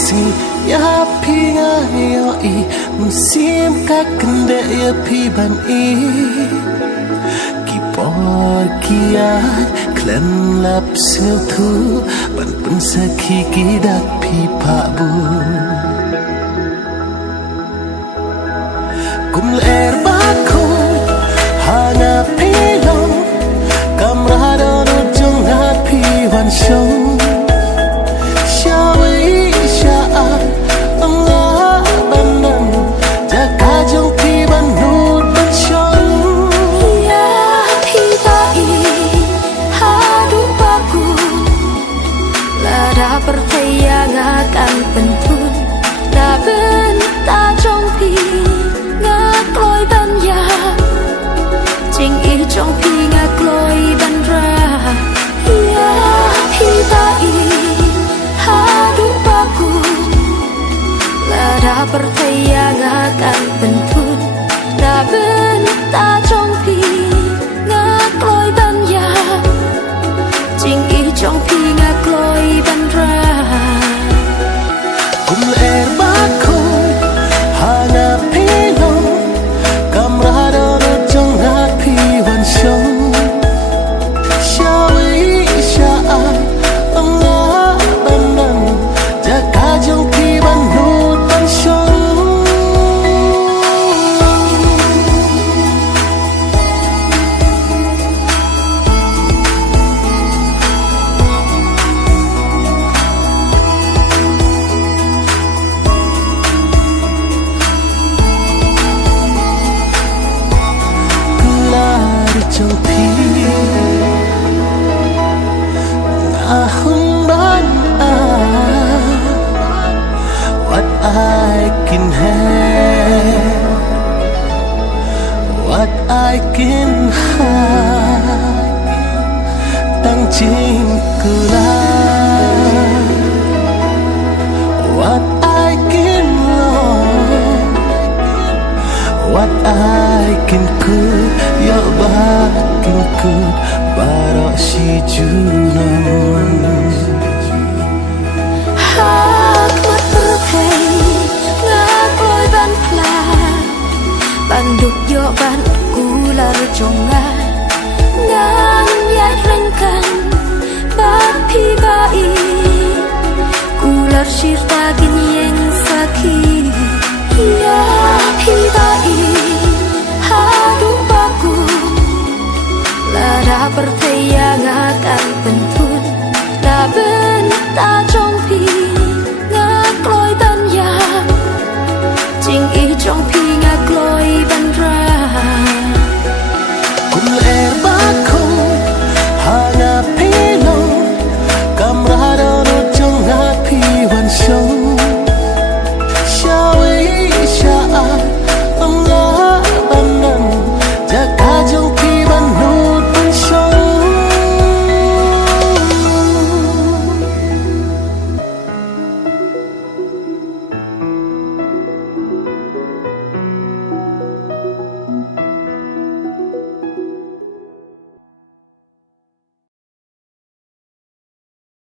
si ya pi nga yo I musim ka kende ya pi ban I ki por kiat klen lap sil thu ban pun sakhi ki dak pi pa bu kum ler ba ko hanga pi long kamrado no jong na pi wan shong percaya akan pentun ta bên ta trong phi ngạc lối ban ya chính ý trong phi ngạc lối ban ra ya phi ta I hadu baku la da percaya akan pentun ta bên ta trong phi ngạc lối ban ya chính ý trong phi ngạc lối ban ra kum ler ba ko hana pino kamrado no jong na pi wan shong shawi sha Allah banan jaka jong pi ban no ban shong trong pi ahum ban what I can have what I can have tăng chính cứ là what I can love what I can could ya bakin ku barok si junang hak mat perthei ngak loi ban pla ban duk yo ban ku lar jonga ngang yai rengkan ban pi ba I